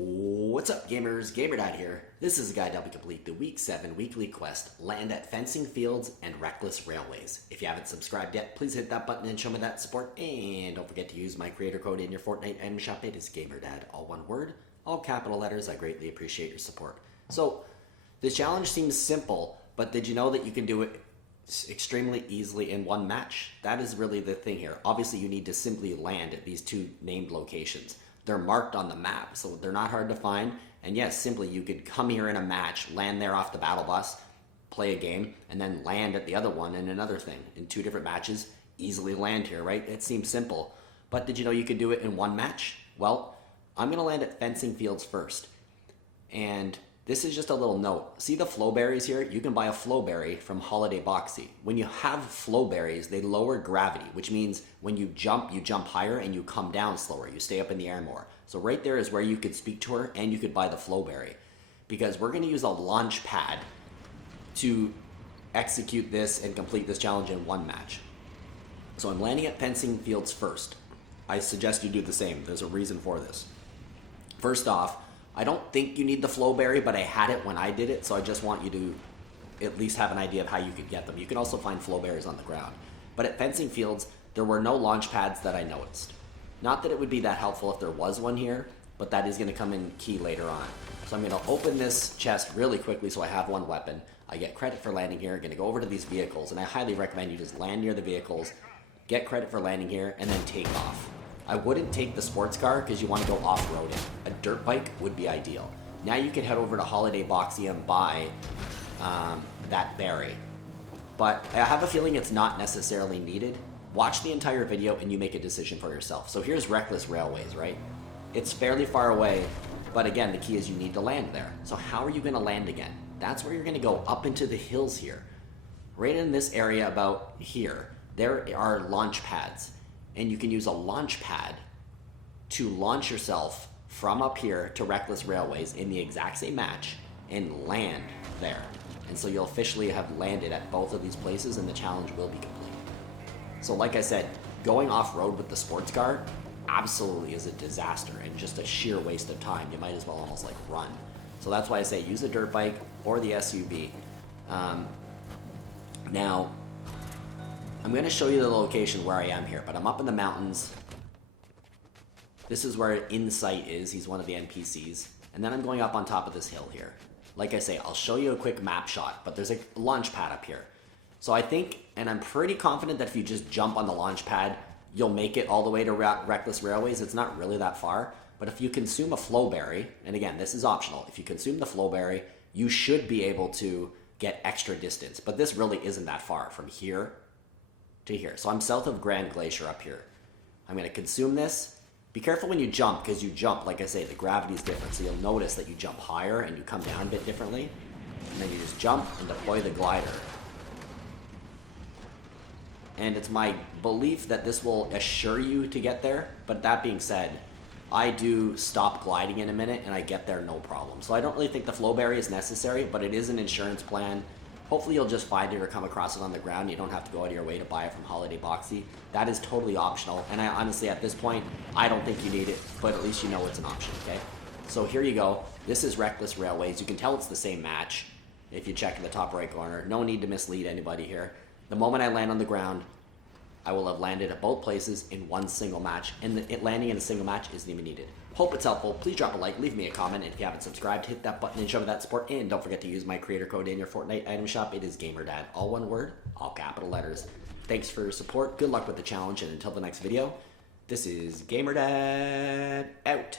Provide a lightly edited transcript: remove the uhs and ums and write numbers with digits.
What's up, gamers? GamerDad here. This is a guide to help you complete the Week 7 weekly quest, Land at Fencing Fields and Reckless Railways. If you haven't subscribed yet, please hit that button and show me that support. And don't forget to use my creator code in your Fortnite item shop. It is GamerDad, all one word, all capital letters. I greatly appreciate your support. So, the challenge seems simple, but did you know that you can do it extremely easily in one match? That is really the thing here. Obviously, you need to simply land at these two named locations. They're marked on the map, so they're not hard to find. And yes, simply you could come here in a match, land there off the battle bus, play a game, and then land at the other one in another thing. In two different matches, easily land here, right? It seems simple. But did you know you could do it in one match? Well, I'm going to land at Fencing Fields first. And this is just a little note. See the flow berries here? You can buy a flow berry from Holiday Boxy. When you have flow berries, they lower gravity, which means when you jump higher and you come down slower. You stay up in the air more. So right there is where you could speak to her and you could buy the flow berry. Because we're going to use a launch pad to execute this and complete this challenge in one match. So I'm landing at Fencing Fields first. I suggest you do the same. There's a reason for this. First off, I don't think you need the flow berry, but I had it when I did it, so I just want you to at least have an idea of how you could get them. You can also find flow berries on the ground. But at Fencing Fields, there were no launch pads that I noticed. Not that it would be that helpful if there was one here, but that is going to come in key later on. So I'm going to open this chest really quickly so I have one weapon. I get credit for landing here. I'm going to go over to these vehicles, and I highly recommend you just land near the vehicles, get credit for landing here, and then take off. I wouldn't take the sports car because you want to go off-roading. A dirt bike would be ideal. Now you can head over to Holiday Boxy and buy that berry. But I have a feeling it's not necessarily needed. Watch the entire video and you make a decision for yourself. So here's Reckless Railways, right? It's fairly far away, but again, the key is you need to land there. So how are you going to land again? That's where you're going to go up into the hills here. Right in this area about here, there are launch pads. And you can use a launch pad to launch yourself from up here to Reckless Railways in the exact same match and land there. And so you'll officially have landed at both of these places and the challenge will be complete. So like I said, going off-road with the sports car absolutely is a disaster and just a sheer waste of time. You might as well almost like run. So that's why I say use a dirt bike or the SUV. Now, I'm going to show you the location where I am here, but I'm up in the mountains. This is where Insight is. He's one of the NPCs. And then I'm going up on top of this hill here. Like I say, I'll show you a quick map shot, but there's a launch pad up here. So I think, and I'm pretty confident that if you just jump on the launch pad, you'll make it all the way to Reckless Railways. It's not really that far. But if you consume a flow berry, and again, this is optional. If you consume the flow berry, you should be able to get extra distance. But this really isn't that far from here to here. So I'm south of Grand Glacier up here. I'm going to consume this. Be careful when you jump, because you jump, like I say, the gravity is different. So you'll notice that you jump higher and you come down a bit differently. And then you just jump and deploy the glider. And it's my belief that this will assure you to get there. But that being said, I do stop gliding in a minute and I get there no problem. So I don't really think the flow berry is necessary, but it is an insurance plan. Hopefully you'll just find it or come across it on the ground. You don't have to go out of your way to buy it from Holiday Boxy. That is totally optional. And I honestly, at this point, I don't think you need it, but at least you know it's an option, okay? So here you go. This is Reckless Railways. You can tell it's the same match if you check in the top right corner. No need to mislead anybody here. The moment I land on the ground, I will have landed at both places in one single match. And landing in a single match isn't even needed. Hope it's helpful. Please drop a like, leave me a comment, and if you haven't subscribed, hit that button and show me that support. And don't forget to use my creator code in your Fortnite item shop. It is GamerDad, all one word, all capital letters. Thanks for your support. Good luck with the challenge, and until the next video, this is GamerDad out.